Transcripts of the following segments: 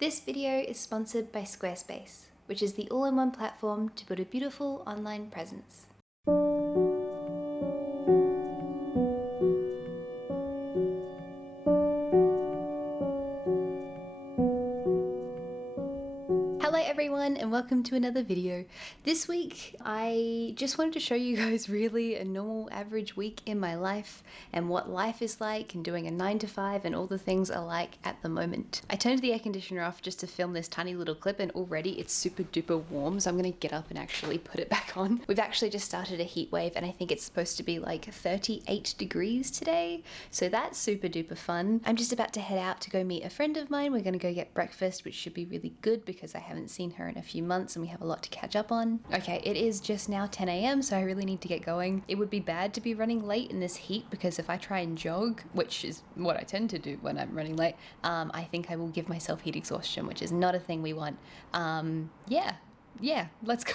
This video is sponsored by Squarespace, which is the all-in-one platform to build a beautiful online presence. Hello everyone and welcome to another video. This week I just wanted to show you guys really a normal average week in my life and what life is like and doing a 9 to 5 and all the things are like at the moment. I turned the air conditioner off just to film this tiny little clip and already it's super duper warm, so I'm gonna get up and actually put it back on. We've actually just started a heat wave and I think it's supposed to be like 38 degrees today, so that's super duper fun. I'm just about to head out to go meet a friend of mine. We're gonna go get breakfast, which should be really good because I haven't seen her in a few months and we have a lot to catch up on. Okay, it is just now 10 a.m, so I really need to get going. It would be bad to be running late in this heat because if I try and jog, which is what I tend to do when I'm running late, I think I will give myself heat exhaustion, which is not a thing we want. Yeah, let's go.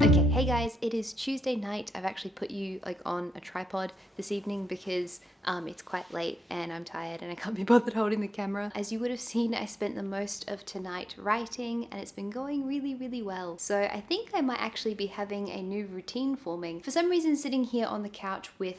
Okay, hey guys, it is Tuesday night. I've actually put you on a tripod this evening because it's quite late and I'm tired and I can't be bothered holding the camera. As you would have seen, I spent the most of tonight writing and it's been going really well. So I think I might actually be having a new routine forming. For some reason, sitting here on the couch with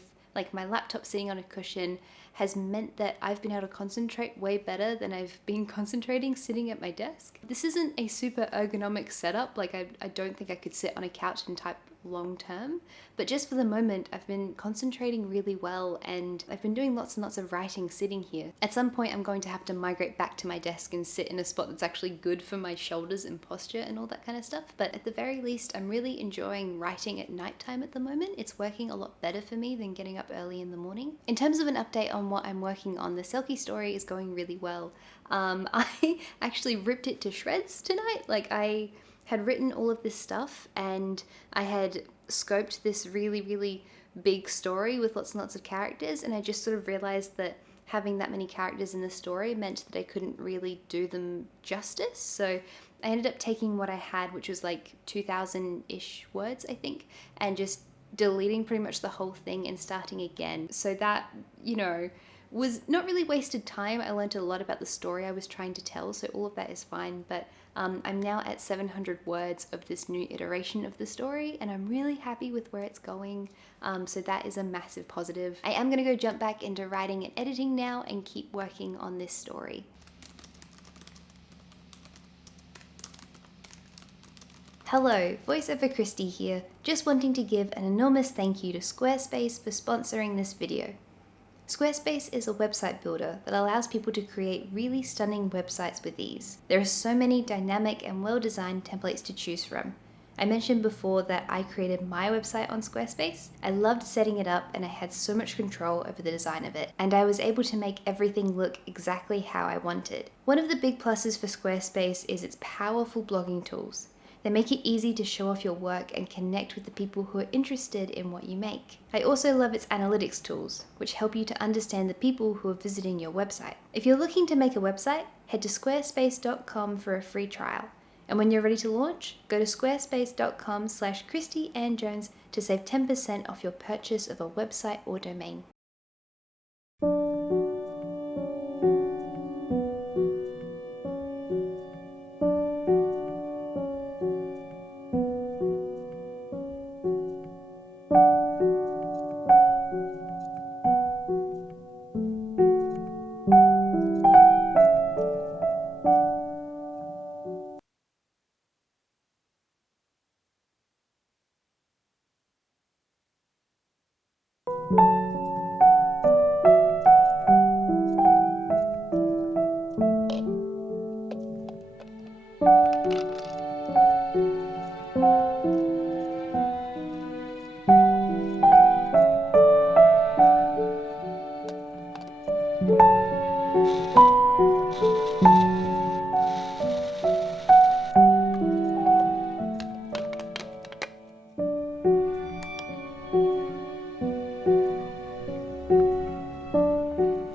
my laptop sitting on a cushion has meant that I've been able to concentrate way better than I've been concentrating sitting at my desk. This isn't a super ergonomic setup, I don't think I could sit on a couch and type long term, but just for the moment I've been concentrating really well and I've been doing lots and lots of writing sitting here. At some point I'm going to have to migrate back to my desk and sit in a spot that's actually good for my shoulders and posture and all that kind of stuff, but at the very least I'm really enjoying writing at nighttime at the moment. It's working a lot better for me than getting up early in the morning. In terms of an update on what I'm working on, the selkie story is going really well. I actually ripped it to shreds tonight. I had written all of this stuff and I had scoped this really big story with lots and lots of characters, and I just sort of realized that having that many characters in the story meant that I couldn't really do them justice. So I ended up taking what I had, which was 2,000-ish words, I think, and just deleting pretty much the whole thing and starting again. So that, was not really wasted time. I learned a lot about the story I was trying to tell, so all of that is fine, but I'm now at 700 words of this new iteration of the story, and I'm really happy with where it's going, so that is a massive positive. I am going to go jump back into writing and editing now and keep working on this story. Hello, voiceover Christy here, just wanting to give an enormous thank you to Squarespace for sponsoring this video. Squarespace is a website builder that allows people to create really stunning websites with ease. There are so many dynamic and well-designed templates to choose from. I mentioned before that I created my website on Squarespace. I loved setting it up and I had so much control over the design of it, and I was able to make everything look exactly how I wanted. One of the big pluses for Squarespace is its powerful blogging tools. They make it easy to show off your work and connect with the people who are interested in what you make. I also love its analytics tools, which help you to understand the people who are visiting your website. If you're looking to make a website, head to squarespace.com for a free trial. And when you're ready to launch, go to squarespace.com/ChristyAnnJones to save 10% off your purchase of a website or domain.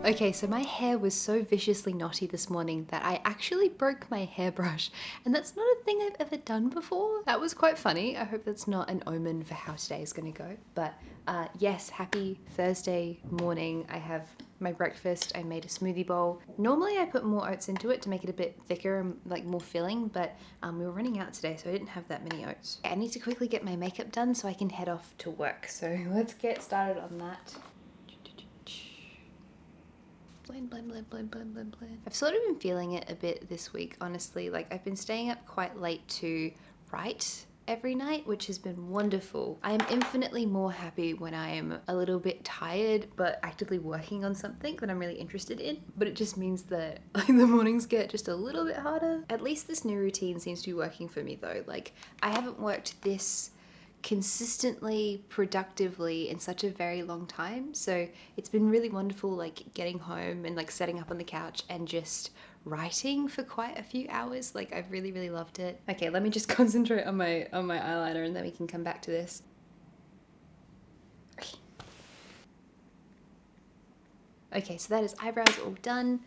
Okay, so my hair was so viciously knotty this morning that I actually broke my hairbrush, and that's not a thing I've ever done before. That was quite funny. I hope that's not an omen for how today is gonna go. But yes, happy Thursday morning. I have my breakfast. I made a smoothie bowl. Normally I put more oats into it to make it a bit thicker and like more filling, but we were running out today, so I didn't have that many oats. I need to quickly get my makeup done so I can head off to work. So let's get started on that. Blend, blend, blend, blend, blend, blend, blend. I've sort of been feeling it a bit this week, honestly. Like, I've been staying up quite late to write every night, which has been wonderful. I am infinitely more happy when I am a little bit tired but actively working on something that I'm really interested in. But it just means that like the mornings get just a little bit harder. At least this new routine seems to be working for me though. Like, I haven't worked this consistently productively in such a very long time, so it's been really wonderful, like getting home and like setting up on the couch and just writing for quite a few hours. Like, I've really loved it. Okay, let me just concentrate on my eyeliner and then we can come back to this. Okay, so that is eyebrows all done.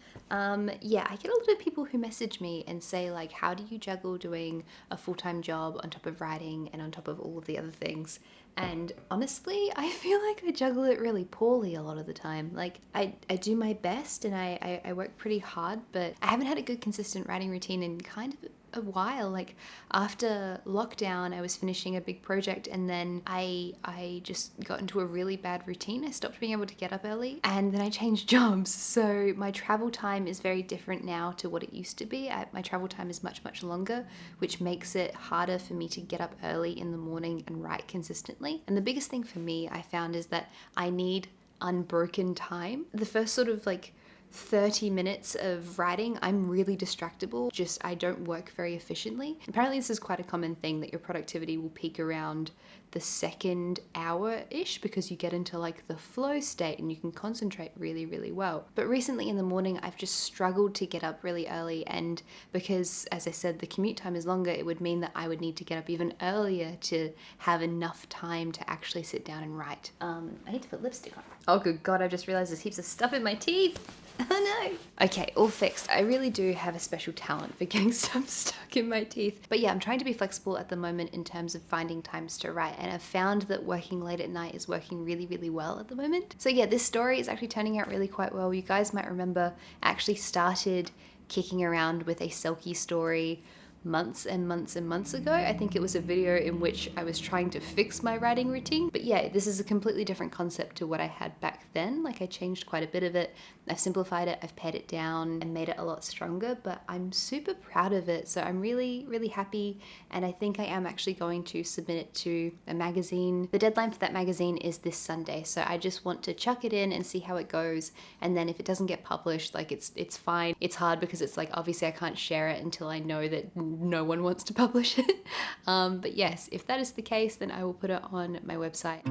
Yeah, I get a lot of people who message me and say like, how do you juggle doing a full-time job on top of writing and on top of all of the other things? And honestly, I feel like I juggle it really poorly a lot of the time. Like, I do my best and I work pretty hard, but I haven't had a good consistent writing routine in kind of a while. Like, after lockdown I was finishing a big project and then I just got into a really bad routine. I stopped being able to get up early and then I changed jobs, so my travel time is very different now to what it used to be. My travel time is much longer, which makes it harder for me to get up early in the morning and write consistently. And the biggest thing for me, I found, is that I need unbroken time. The first sort of like 30 minutes of writing, I'm really distractible. Just, I don't work very efficiently. Apparently this is quite a common thing, that your productivity will peak around the second hour-ish because you get into like the flow state and you can concentrate really well. But recently in the morning I've just struggled to get up really early, and because, as I said, the commute time is longer, it would mean that I would need to get up even earlier to have enough time to actually sit down and write. I need to put lipstick on. Oh good god, I just realized there's heaps of stuff in my teeth. Oh no. Okay, all fixed. I really do have a special talent for getting stuff stuck in my teeth. But yeah, I'm trying to be flexible at the moment in terms of finding times to write, and I've found that working late at night is working really well at the moment. So yeah, this story is actually turning out really quite well. You guys might remember I actually started kicking around with a selkie story months and months and months ago. I think it was a video in which I was trying to fix my writing routine. But yeah, this is a completely different concept to what I had back then. Like, I changed quite a bit of it. I've simplified it, I've pared it down and made it a lot stronger, but I'm super proud of it. So I'm really, really happy. And I think I am actually going to submit it to a magazine. The deadline for that magazine is this Sunday. So I just want to chuck it in and see how it goes. And then if it doesn't get published, like it's fine. It's hard because it's like, obviously I can't share it until I know that no one wants to publish it. But yes, if that is the case, then I will put it on my website.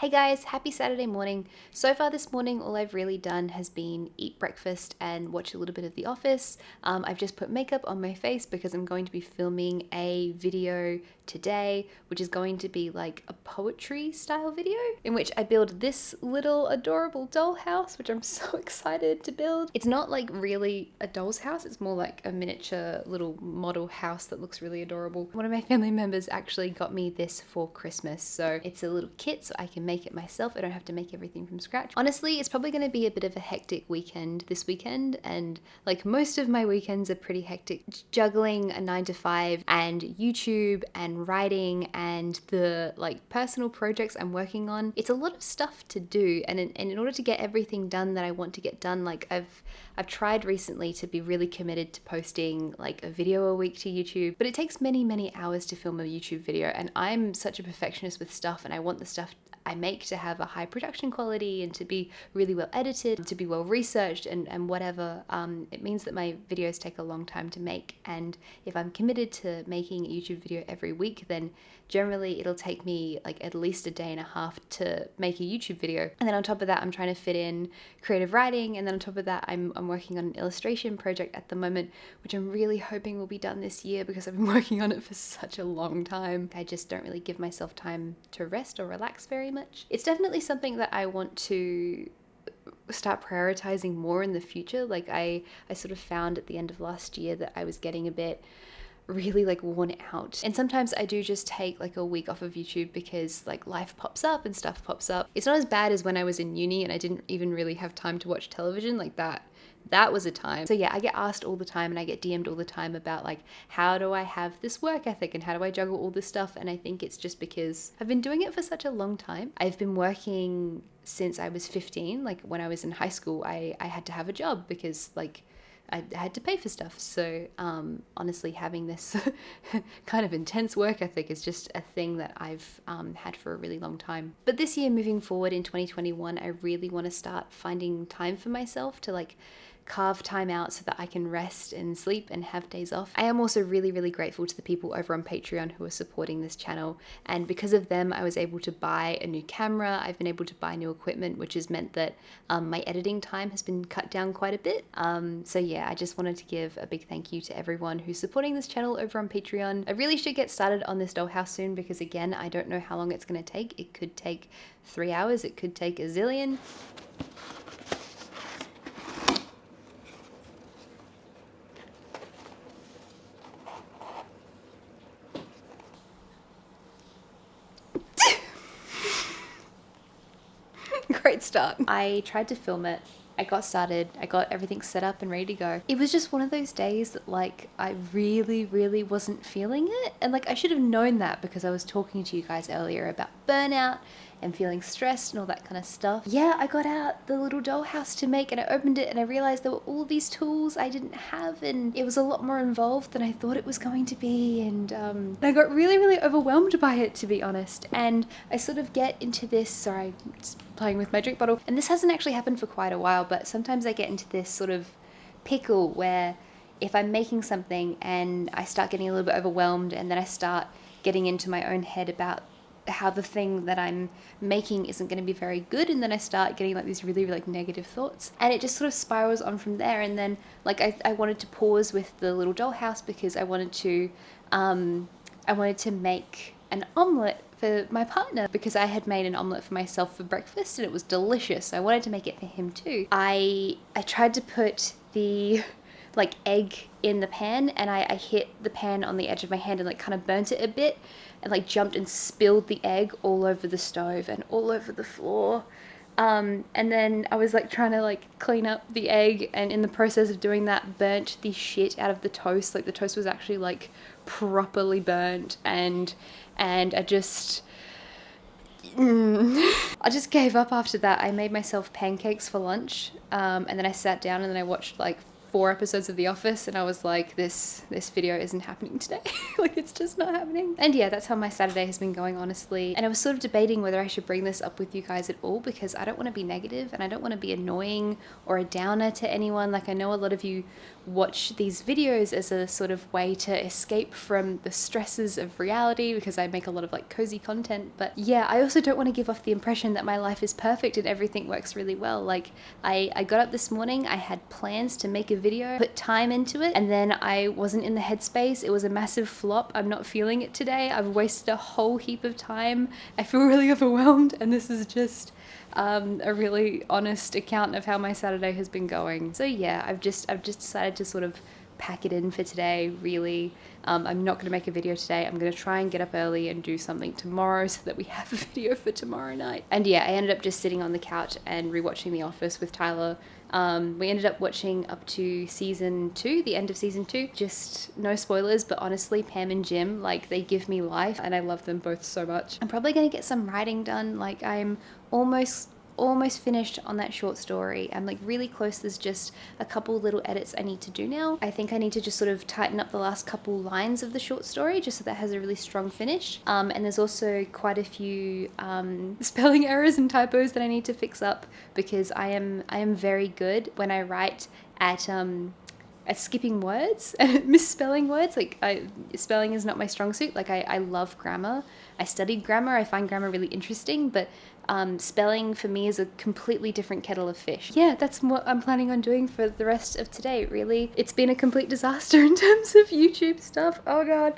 Hey guys, happy Saturday morning. So far this morning, all I've really done has been eat breakfast and watch a little bit of The Office. I've just put makeup on my face because I'm going to be filming a video today, which is going to be like a poetry style video in which I build this little adorable dollhouse, which I'm so excited to build. It's not like really a doll's house, it's more like a miniature little model house that looks really adorable. One of my family members actually got me this for Christmas, so it's a little kit so I can make it myself. I don't have to make everything from scratch. Honestly, it's probably going to be a bit of a hectic weekend this weekend, and like most of my weekends are pretty hectic. Juggling a 9 to 5 and YouTube and writing and the like personal projects I'm working on. It's a lot of stuff to do, and in order to get everything done that I want to get done, like I've tried recently to be really committed to posting like a video a week to YouTube, but it takes many hours to film a YouTube video, and I'm such a perfectionist with stuff, and I want the stuff I make to have a high production quality and to be really well edited, to be well researched and whatever. It means that my videos take a long time to make, and if I'm committed to making a YouTube video every week, then generally it'll take me like at least a day and a half to make a YouTube video. And then on top of that, I'm trying to fit in creative writing, and then on top of that, I'm working on an illustration project at the moment, which I'm really hoping will be done this year because I've been working on it for such a long time. I just don't really give myself time to rest or relax very much. It's definitely something that I want to start prioritizing more in the future. Like I sort of found at the end of last year that I was getting a bit really like worn out, and sometimes I do just take like a week off of YouTube because like life pops up and stuff pops up. It's not as bad as when I was in uni and I didn't even really have time to watch television. Like that was a time. So yeah, I get asked all the time and I get DM'd all the time about like, how do I have this work ethic and how do I juggle all this stuff? And I think it's just because I've been doing it for such a long time. I've been working since I was 15. Like when I was in high school, I had to have a job because like I had to pay for stuff. So honestly, having this kind of intense work ethic is just a thing that I've had for a really long time. But this year, moving forward in 2021, I really want to start finding time for myself to like carve time out so that I can rest and sleep and have days off. I am also really, really grateful to the people over on Patreon who are supporting this channel, and because of them I was able to buy a new camera. I've been able to buy new equipment, which has meant that my editing time has been cut down quite a bit. So yeah, I just wanted to give a big thank you to everyone who's supporting this channel over on Patreon. I really should get started on this dollhouse soon because again, I don't know how long it's going to take. It could take 3 hours, it could take a zillion. Great start. I tried to film it. I got started, I got everything set up and ready to go. It was just one of those days that like I really, really wasn't feeling it. And like I should have known that because I was talking to you guys earlier about burnout and feeling stressed and all that kind of stuff. Yeah, I got out the little dollhouse to make and I opened it and I realized there were all these tools I didn't have and it was a lot more involved than I thought it was going to be, and I got really, really overwhelmed by it, to be honest. And I sort of get into this, sorry, just playing with my drink bottle, and this hasn't actually happened for quite a while, but sometimes I get into this sort of pickle where if I'm making something and I start getting a little bit overwhelmed and then I start getting into my own head about how the thing that I'm making isn't going to be very good, and then I start getting like these really, really like negative thoughts, and it just sort of spirals on from there. And then like I wanted to pause with the little dollhouse because I wanted to make an omelette for my partner because I had made an omelette for myself for breakfast and it was delicious. I wanted to make it for him too. I tried to put the like egg in the pan and I hit the pan on the edge of my hand and like kind of burnt it a bit and like jumped and spilled the egg all over the stove and all over the floor. And then I was like trying to like clean up the egg, and in the process of doing that burnt the shit out of the toast. Like the toast was actually like properly burnt, and I just gave up after that. I made myself pancakes for lunch, and then I sat down and then I watched like 4 episodes of The Office and I was like, this video isn't happening today. Like it's just not happening. And yeah, that's how my Saturday has been going, honestly. And I was sort of debating whether I should bring this up with you guys at all because I don't want to be negative and I don't want to be annoying or a downer to anyone. Like I know a lot of you watch these videos as a sort of way to escape from the stresses of reality because I make a lot of like cozy content. But yeah, I also don't want to give off the impression that my life is perfect and everything works really well. Like I got up this morning, I had plans to make a video, put time into it, and then I wasn't in the headspace. It was a massive flop. I'm not feeling it today. I've wasted a whole heap of time. I feel really overwhelmed, and this is just a really honest account of how my Saturday has been going. So yeah, I've just decided to sort of pack it in for today, really. I'm not going to make a video today. I'm going to try and get up early and do something tomorrow so that we have a video for tomorrow night. And yeah, I ended up just sitting on the couch and rewatching The Office with Tyler. We ended up watching up to season 2, the end of season 2. Just no spoilers, but honestly, Pam and Jim, like they give me life and I love them both so much. I'm probably going to get some writing done. Like I'm almost finished on that short story. I'm like really close. There's just a couple little edits I need to do now. I think I need to just sort of tighten up the last couple lines of the short story just so that has a really strong finish. And there's also quite a few spelling errors and typos that I need to fix up because I am very good when I write at skipping words and misspelling words. Like spelling is not my strong suit. Like I love grammar. I studied grammar. I find grammar really interesting, but spelling for me is a completely different kettle of fish. Yeah, that's what I'm planning on doing for the rest of today, really. It's been a complete disaster in terms of YouTube stuff. Oh god.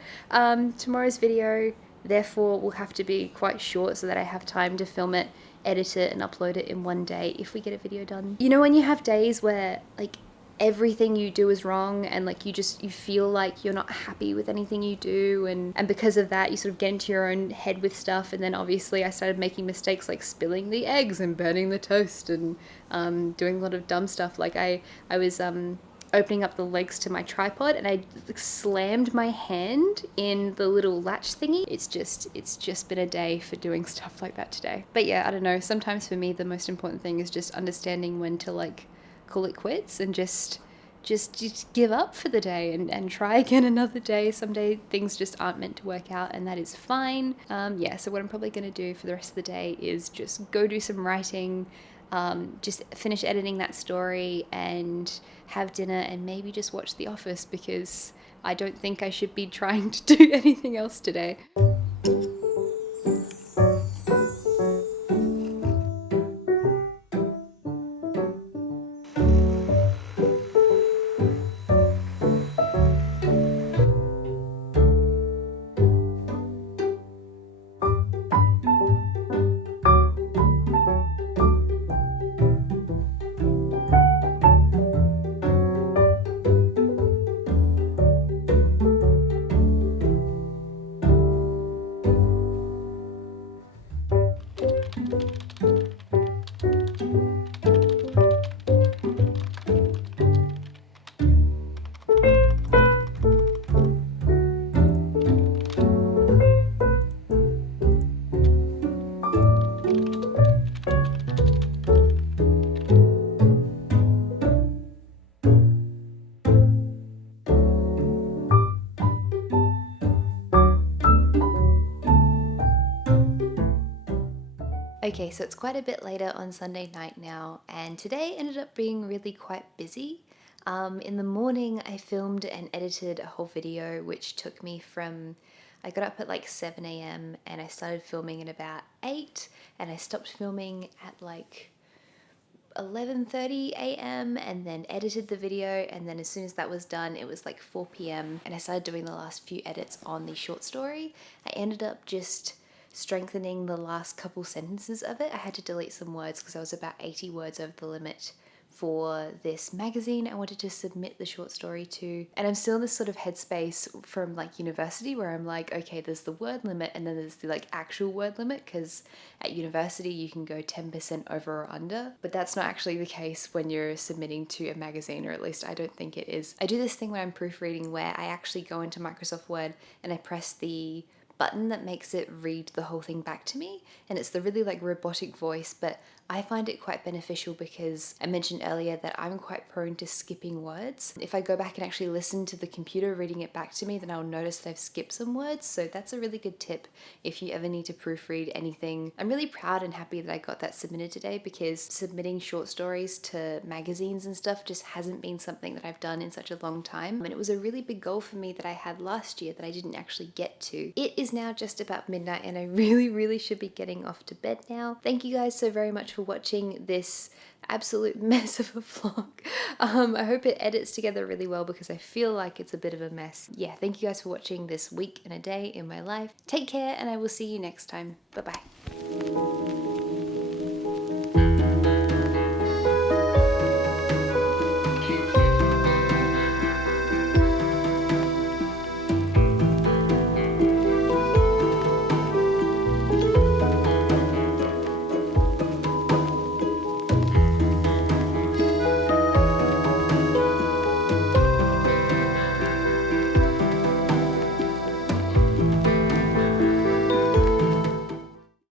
Tomorrow's video, therefore, will have to be quite short so that I have time to film it, edit it, and upload it in one day if we get a video done. You know when you have days where, like, everything you do is wrong and like you feel like you're not happy with anything you do, and because of that you sort of get into your own head with stuff, and then obviously I started making mistakes like spilling the eggs and burning the toast and doing a lot of dumb stuff. Like I was opening up the legs to my tripod and I slammed my hand in the little latch thingy. It's just been a day for doing stuff like that today. But yeah, I don't know, sometimes for me the most important thing is just understanding when to like call it quits and just give up for the day and try again another day. Some day things just aren't meant to work out, and that is fine. Yeah, so what I'm probably going to do for the rest of the day is just go do some writing, just finish editing that story and have dinner and maybe just watch The Office, because I don't think I should be trying to do anything else today. Okay, so it's quite a bit later on Sunday night now, and today ended up being really quite busy. In the morning, I filmed and edited a whole video, which took me from, I got up at like 7 a.m. and I started filming at about 8, and I stopped filming at like 11:30 a.m. and then edited the video, and then as soon as that was done, it was like 4 p.m. and I started doing the last few edits on the short story. I ended up just strengthening the last couple sentences of it. I had to delete some words because I was about 80 words over the limit for this magazine I wanted to submit the short story to. And I'm still in this sort of headspace from like university where I'm like, okay, there's the word limit and then there's the like actual word limit, because at university you can go 10% over or under, but that's not actually the case when you're submitting to a magazine, or at least I don't think it is. I do this thing when I'm proofreading where I actually go into Microsoft Word and I press the button that makes it read the whole thing back to me, and it's the really like robotic voice, but I find it quite beneficial because I mentioned earlier that I'm quite prone to skipping words. If I go back and actually listen to the computer reading it back to me, then I'll notice that I've skipped some words. So that's a really good tip if you ever need to proofread anything. I'm really proud and happy that I got that submitted today, because submitting short stories to magazines and stuff just hasn't been something that I've done in such a long time. And it was a really big goal for me that I had last year that I didn't actually get to. It is now just about midnight and I really should be getting off to bed now. Thank you guys so very much for watching this absolute mess of a vlog. I hope it edits together really well because I feel like it's a bit of a mess. Yeah, thank you guys for watching this week and a day in my life. Take care and I will see you next time. Bye bye.